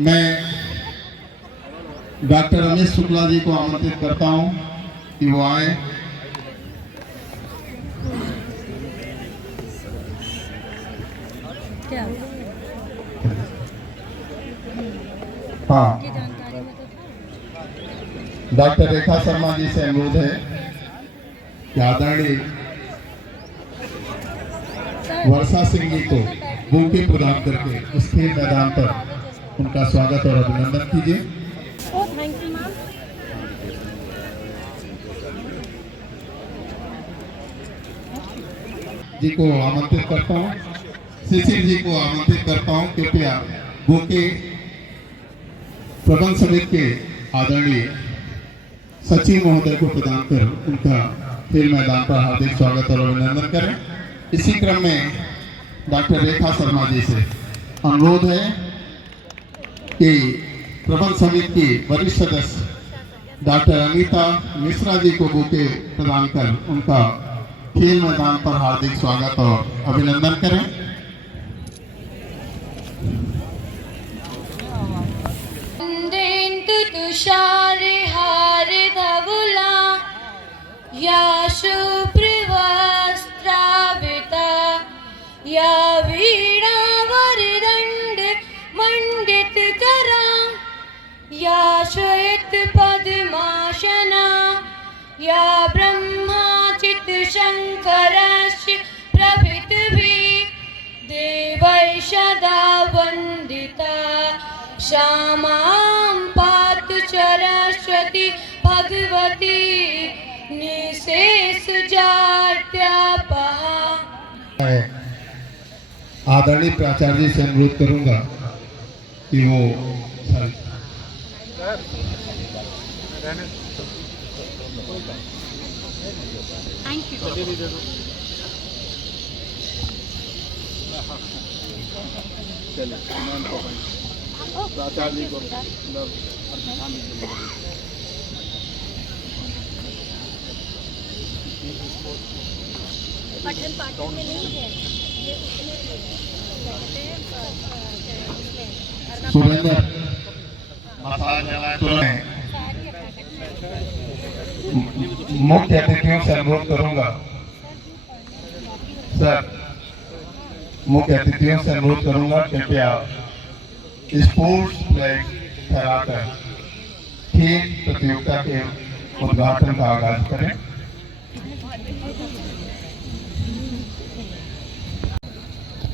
मैं डॉक्टर रमेश शुक्ला जी को आमंत्रित करता हूं कि वो आए। क्या हाँ, जानकारी में तो डॉक्टर रेखा शर्मा जी से अनुरोध है कि आदरणीय वर्षा सिंह जी को बुके प्रदान करके इस खेल मैदान पर उनका स्वागत और अभिनंदन कीजिए। Thank you ma'am. जी को आमंत्रित करता हूँ, शिशिर जी को आमंत्रित करता हूँ, कृपया बुके प्रबंध समिति के आदरणीय सचिव महोदय को प्रदान कर उनका खेल मैदान पर हार्दिक स्वागत और अभिनंदन करें। इसी क्रम में डॉक्टर रेखा शर्मा जी से अनुरोध है कि प्रबंध समिति की वरिष्ठ सदस्य डॉक्टर अनीता मिश्रा जी को बुके प्रदान कर उनका खेल मैदान पर हार्दिक स्वागत और अभिनंदन करें। तुषारहार धवला या शुभ्रवस्त्रावृता या वीणावरदण्ड मण्डितकरा या श्वेत पद्मासना या ब्रह्माचित शङ्करस्य प्रभृतिभिः देवैः सदा वन्दिता श्यामां पातु सरस्वती भगवती निशेष जाड्यापहा। आदरणीय प्राचार्य जी से अनुरोध करूंगा कि वो प्राचार्य जी को पठन पाठन में नहीं है ये सुरेंद्र मुख्य अतिथियों से अनुरोध करूंगा सर, मुख्य अतिथियों से अनुरोध करूंगा कृपया स्पोर्ट्स फ्लैग फहराकर खेल प्रतियोगिता के उद्घाटन का आगाज करें।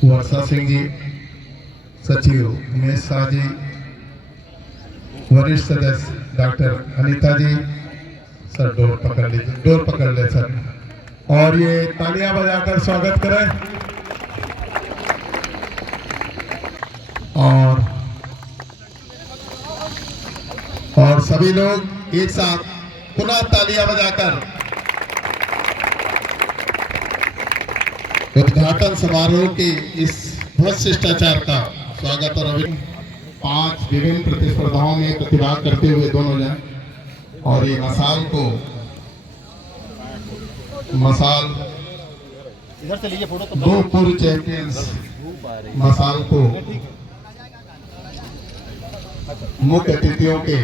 वर्षा सिंह जी, सचिव उमेश शाह जी, वरिष्ठ सदस्य डॉक्टर अनीता जी, सर डोर पकड़ लीजिए, डोर पकड़ ले सर, और ये तालियां बजाकर स्वागत करें। और सभी लोग एक साथ पुनः तालियां बजाकर उद्घाटन समारोह के इस भव्य शिष्टाचार का स्वागत और अभिनंदन। 5 विभिन्न प्रतिस्पर्धाओं में प्रतिभाग करते हुए दोनों जन, और ये मसाल इधर से लीजिए फोटो। 2 पूर्व चैंपियंस मसाल को मुख्य अतिथियों के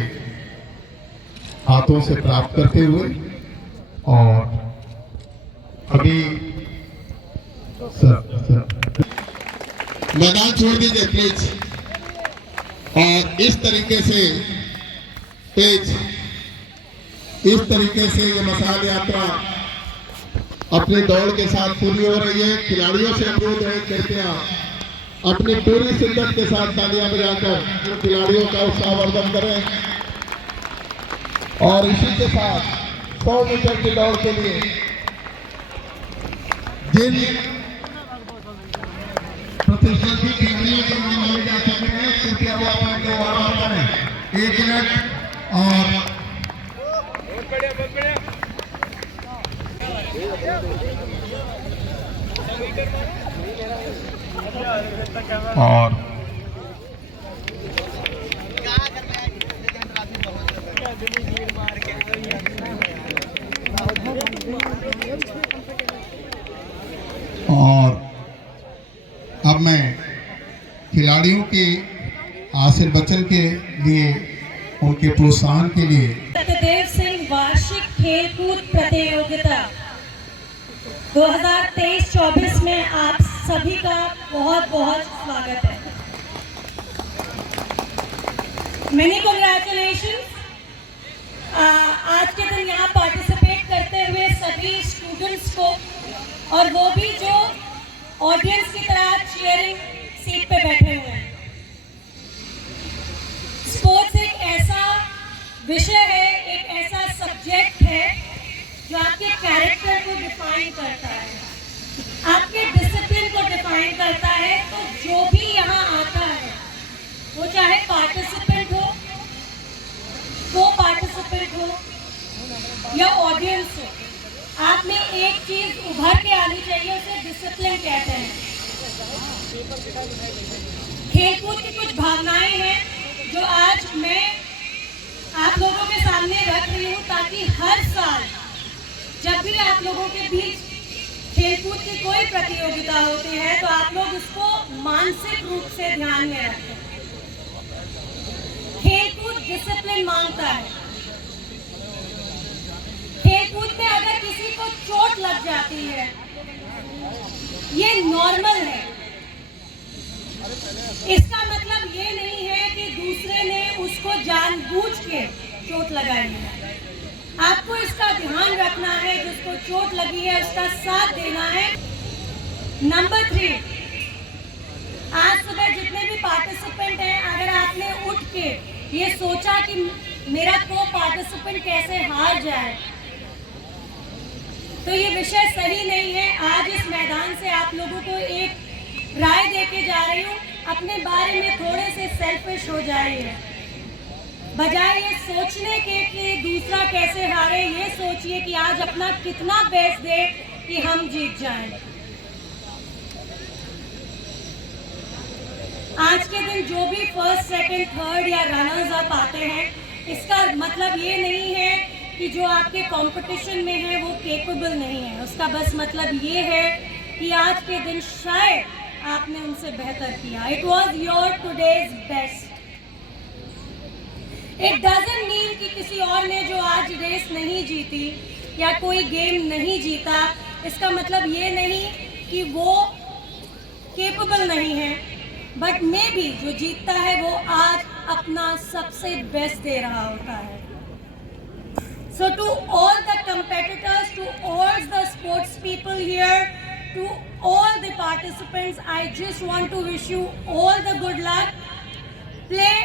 हाथों से प्राप्त करते हुए, और अभी सर मैदान छोड़ दीजिए प्लीज। और इस तरीके से ये मसाल यात्रा अपनी दौड़ के साथ पूरी हो रही है। खिलाड़ियों से अनुरोध है कृपया अपनी पूरी शिद्दत के साथ तालियां बजाकर खिलाड़ियों का उत्साहवर्धन करें। और इसी के साथ 100 मीटर की दौड़ के लिए जिन प्रतिस्पर्धी खिलाड़ियों के नाम लिए जा सकते हैं कृपया वो अपने आराम करें। 1 मिनट और अब मैं खिलाड़ियों के आशीर्वचन के लिए, उनके प्रोत्साहन के लिए सत्यदेव सिंह वार्षिक खेलकूद प्रतियोगिता 2023-24 में आप सभी का बहुत बहुत स्वागत है। Many congratulation. आज के दिन यहाँ पार्टिसिपेट करते हुए सभी स्टूडेंट्स को, और वो भी जो ऑडियंस की तरह चीयरिंग सीट पे बैठे हुए हैं। स्पोर्ट्स एक ऐसा विषय है, एक ऐसा सब्जेक्ट है जो आपके कैरेक्टर को डिफाइन करता है, आपके डिसिप्लिन को डिफाइन करता है। तो जो भी यहाँ आता है, वो चाहे पार्टिसिपेंट हो, को पार्टिसिपेंट हो या ऑडियंस हो, आप में एक चीज उभर के आनी चाहिए, उसे डिसिप्लिन कहते हैं। खेलकूद की कुछ भावनाएं हैं जो आज मैं आप लोगों के सामने रख रही हूँ, ताकि हर साल जब भी आप लोगों के बीच खेलकूद की कोई प्रतियोगिता होती है तो आप लोग उसको मानसिक रूप से ध्यान में रखें। खेलकूद डिसिप्लिन मांगता है। खेलकूद में अगर किसी को चोट लग जाती है, ये नॉर्मल है। इसका मतलब ये नहीं है कि दूसरे ने उसको जानबूझ के चोट लगाई है। आपको इसका ध्यान रखना है, जिसको चोट लगी है उसका साथ देना है। नंबर 3, आज सुबह जितने भी पार्टिसिपेंट हैं, अगर आपने उठ के ये सोचा कि मेरा को पार्टिसिपेंट कैसे हार जाए, तो ये विषय सही नहीं है। आज इस मैदान से आप लोगों को एक राय देके जा रही हूँ, अपने बारे में थोड़े से सेल्फिश हो जाइए। बजाय ये सोचने के कि दूसरा कैसे हारे, ये सोचिए कि आज अपना कितना बेस्ट दे कि हम जीत जाएं। आज के दिन जो भी फर्स्ट, सेकंड, थर्ड या रनर्स अप आते हैं, इसका मतलब ये नहीं है कि जो आपके कंपटीशन में है वो केपेबल नहीं है। उसका बस मतलब ये है कि आज के दिन शायद आपने उनसे बेहतर किया। It was your today's best. It doesn't mean कि किसी और ने जो आज रेस नहीं जीती या कोई गेम नहीं जीता, इसका मतलब ये नहीं कि वो केपेबल नहीं है, बट मे बी जो जीतता है वो आज अपना सबसे बेस्ट दे रहा होता है। So to all the competitors, to all the sports people here, to all the participants, I just want to wish you all the good luck. Play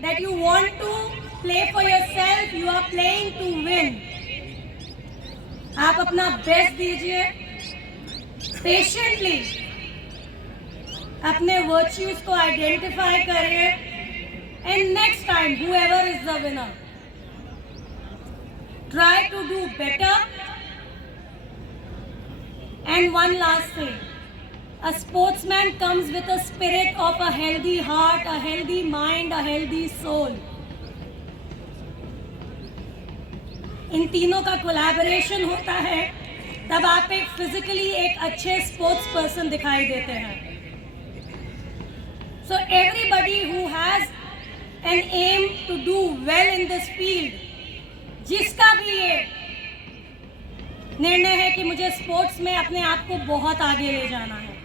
that you want to, play for yourself, you are playing to win. आप अपना best दीजिए, patiently अपने virtues को identify करिए, and next time whoever is the winner, try to do better. And one last thing, a sportsman comes with a spirit of a healthy heart, a healthy mind, a healthy soul. इन तीनों का collaboration होता है, तब आप एक physically एक अच्छे sports person दिखाई देते हैं। So everybody who has an aim to do well in this field, जिसका भी ये निर्णय है कि मुझे स्पोर्ट्स में अपने आप को बहुत आगे ले जाना है,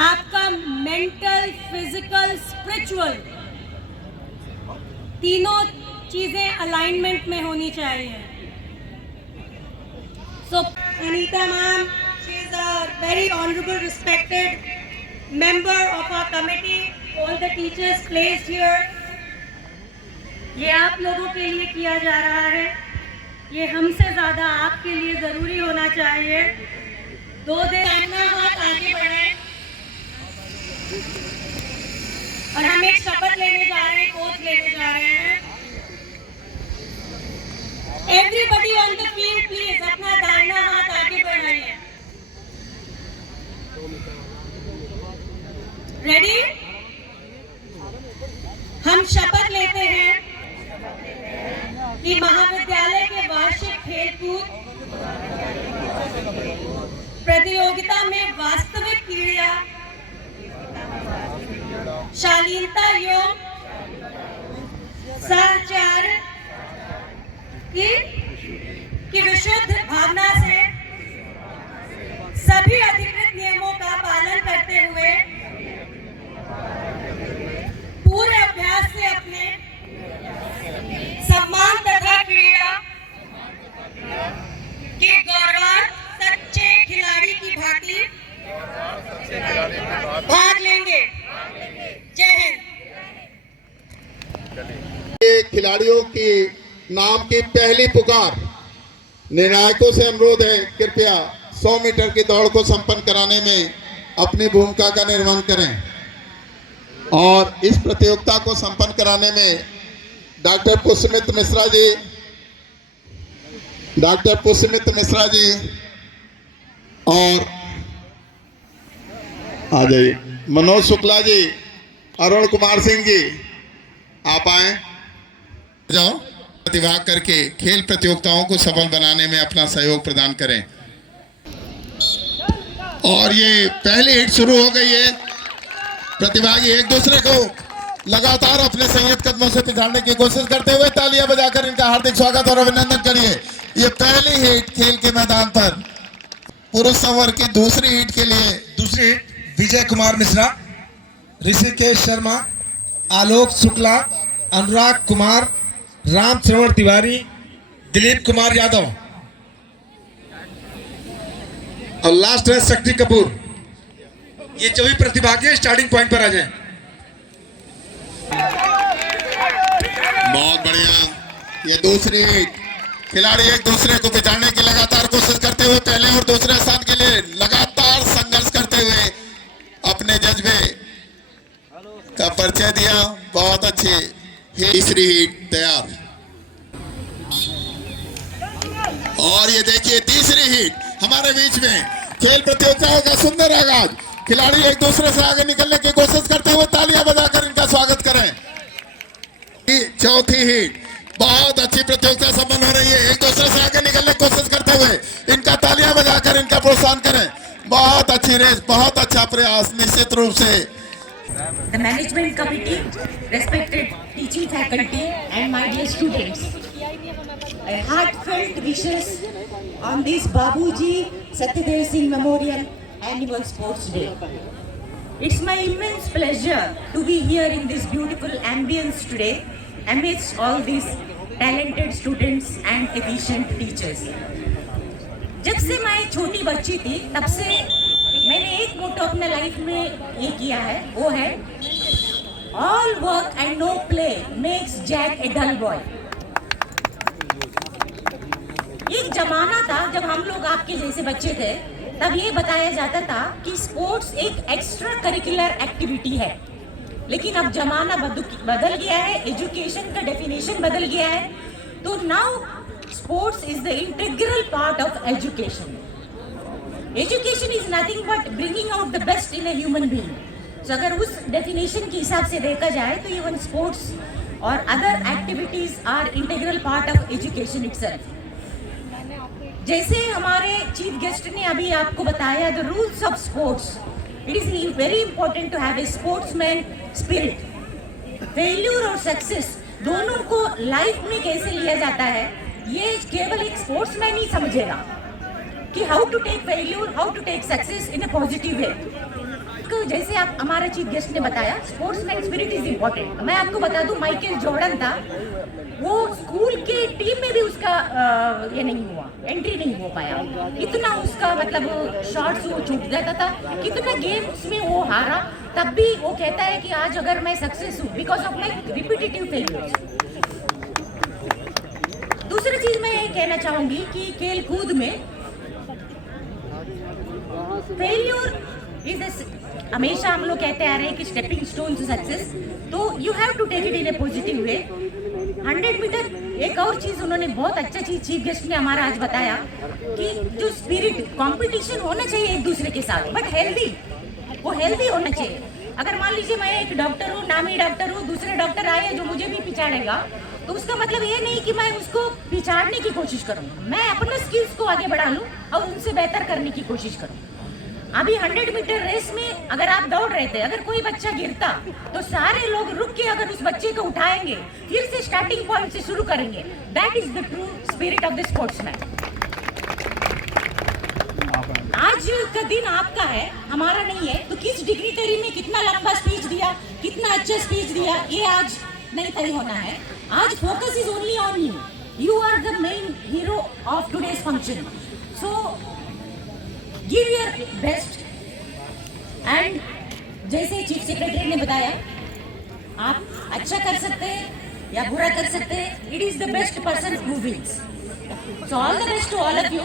आपका मेंटल, फिजिकल, स्पिरिचुअल तीनों चीजें अलाइनमेंट में होनी चाहिए। So Anita ma'am, she is a very honorable, respected member of our committee. All the teachers placed here. ये आप लोगों के लिए किया जा रहा है, ये हमसे ज़्यादा आपके लिए ज़रूरी होना चाहिए। 2 दिन अपना हाथ आगे बढ़ाएं और हम एक शपथ लेने जा रहे हैं, कोच लेने जा रहे हैं। Everybody on the field please अपना दाहिना हाथ आगे बढ़ाइए। रेडी? हम शपथ लेते हैं कि महाविद्यालय के वार्षिक खेलकूद प्रतियोगिता में वास्तविक क्रीड़ा शालीनता एवं सहचार की विशुद्ध भावना से सभी अधिकृत नियमों का पालन करते हुए पूरे अभ्यास से अपने सम्मान तथा क्रीड़ा के गौरवार्थ सच्चे खिलाड़ी की भांति भाग लेंगे। जय हिंद। खिलाड़ियों की नाम की पहली पुकार। निर्णायकों से अनुरोध है, कृपया 100 मीटर की दौड़ को संपन्न कराने में अपनी भूमिका का निर्वहन करें और इस प्रतियोगिता को संपन्न कराने में डॉक्टर पुष्पमित मिश्रा जी और आ जाइए मनोज शुक्ला जी, अरुण कुमार सिंह जी, आप आए जाओ। प्रतिभाग करके खेल प्रतियोगिताओं को सफल बनाने में अपना सहयोग प्रदान करें। और ये पहली हिट शुरू हो गई है। प्रतिभागी एक दूसरे को लगातार अपने संयत कदमों से पिछाड़ने की कोशिश करते हुए तालियां बजाकर इनका हार्दिक स्वागत और अभिनंदन करिए। ये पहली हिट खेल के मैदान पर पुरुष संवर्ग की दूसरी हिट के लिए दूसरी हिट विजय कुमार मिश्रा, ऋषिकेश शर्मा, आलोक शुक्ला, अनुराग कुमार, राम श्रवण तिवारी, दिलीप कुमार यादव और लास्ट है शक्ति कपूर। ये सभी प्रतिभागी स्टार्टिंग पॉइंट पर आ जाएं। बहुत बढ़िया। ये दूसरी हिट। खिलाड़ी एक दूसरे को बिछाने की लगातार कोशिश करते हुए पहले और दूसरे स्थान के लिए लगातार संघर्ष करते हुए अपने जज्बे का परिचय दिया। बहुत अच्छी तीसरी हिट तैयार। और ये देखिए तीसरी हिट हमारे बीच में। खेल प्रतियोगिताओं का सुंदर आगाज। खिलाड़ी एक दूसरे से आगे निकलने की कोशिश करते हुए तालियां बजाकर इनका स्वागत करें। चौथी हिट। बहुत अच्छी प्रतियोगिता संपन्न हो रही है। एक दूसरे से आगे निकलने की कोशिश करते हुए इनका तालियां बजाकर इनका प्रोत्साहन करें। बहुत अच्छी रेस, बहुत अच्छा प्रयास। निश्चित रूप से The management committee, respected teaching faculty and my dear students, a heartfelt wishes on this Babuji Satyadev Singh Memorial Annual Sports Day. It's my immense pleasure to be here in this beautiful ambience today amidst all these talented students and efficient teachers. जब से मैं छोटी बच्ची थी तब से मैंने एक मोटो अपने लाइफ में ये किया है, वो है all work and no play makes Jack a dull boy. एक जमाना था जब हम लोग आपके जैसे बच्चे थे, तब ये बताया जाता था कि स्पोर्ट्स एक एक्स्ट्रा करिकुलर एक्टिविटी है। लेकिन अब जमाना बदल गया है, एजुकेशन का डेफिनेशन बदल गया है। तो now sports is the integral part of education. Education is nothing but bringing out the best in a human being. तो अगर उस डेफिनेशन के हिसाब से देखा जाए तो इवन स्पोर्ट्स और other activities are integral part of education itself. जैसे हमारे चीफ गेस्ट ने अभी आपको बताया the rules of sports, it is very important to have a sportsman spirit. Failure और सक्सेस दोनों को लाइफ में कैसे लिया जाता है, ये केवल एक स्पोर्ट्समैन ही समझेगा कि how to take failure, how to take success in a positive way. जैसे आप हमारे चीफ गेस्ट ने बताया, स्पोर्ट्समैन स्पिरिट इज इम्पोर्टेंट। मैं आपको बता दूं, माइकल जॉर्डन था, वो स्कूल के टीम में भी उसका ये नहीं हुआ, एंट्री नहीं हो पाया। इतना उसका मतलब शॉट्स वो छूट जाता था, कितना गेम्स में वो हारा, तब भी वो कहता है कि आज अगर मैं सक्सेस हूँ because of my repetitive failures. दूसरी चीज मैं ये कहना चाहूंगी कि खेल कूद में फेल्यूर इज हमेशा हम लोग कहते आ रहे हैं कि स्टेपिंग स्टोन टू सक्सेस, तो you have to take it in a positive way. 100 metre एक और चीज उन्होंने बहुत अच्छा चीज चीफ गेस्ट ने हमारा आज बताया कि जो स्पिरिट कंपटीशन होना चाहिए एक दूसरे के साथ, बट हेल्दी, वो हेल्दी होना चाहिए। अगर मान लीजिए मैं एक डॉक्टर हूँ, नामी डॉक्टर हूँ, दूसरे डॉक्टर आए जो मुझे भी पिछाड़ेगा, तो उसका मतलब ये नहीं कि मैं उसको पिछाड़ने की कोशिश करूँ। मैं अपने स्किल्स को आगे बढ़ा लूँ और उनसे बेहतर करने की कोशिश करूँ। अभी 100 मीटर रेस में अगर आप दौड़ रहे थे, अगर कोई बच्चा गिरता तो सारे लोग रुक के अगर उस बच्चे को उठाएंगे, फिर से स्टार्टिंग पॉइंट से शुरू करेंगे। That is the true spirit of the sportsman. आज का दिन आपका है, हमारा नहीं है, तो किस डिग्निटरी में कितना लंबा स्पीच दिया, कितना अच्छा स्पीच दिया, ये आज नहीं तय होना है। आज focus is only on you. You are the main hero of today's function. So give your best. And जैसे चीफ सेक्रेटरी ने बताया, आप अच्छा कर सकते हैं या बुरा कर सकते हैं, it is the best person who wins. So all the best to all of you,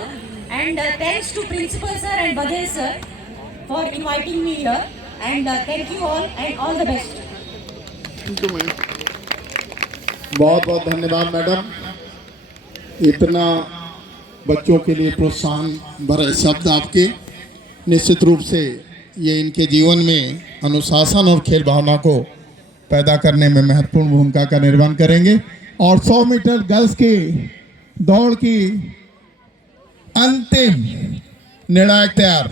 and thanks to principal sir and Badhe sir for inviting me here, and thank you all and all the best. बहुत बहुत धन्यवाद madam, इतना बच्चों के लिए प्रोत्साहन भरे शब्द आपके। निश्चित रूप से ये इनके जीवन में अनुशासन और खेल भावना को पैदा करने में महत्वपूर्ण भूमिका का निर्वहन करेंगे। और 100 मीटर गर्ल्स की दौड़ की अंतिम निर्णायक तैयार।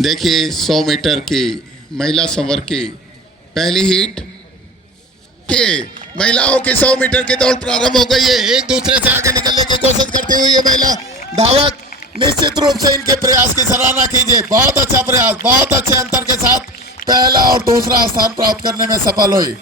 देखिए 100 मीटर की महिला संवर्ग की पहली हीट के महिलाओं की 100 मीटर की दौड़ प्रारंभ हो गई है। एक दूसरे से आगे निकलने की कोशिश करती हुई ये महिला धावक, निश्चित रूप से इनके प्रयास की सराहना कीजिए। बहुत अच्छा प्रयास, बहुत अच्छे अंतर के साथ पहला और दूसरा स्थान प्राप्त करने में सफल हुई।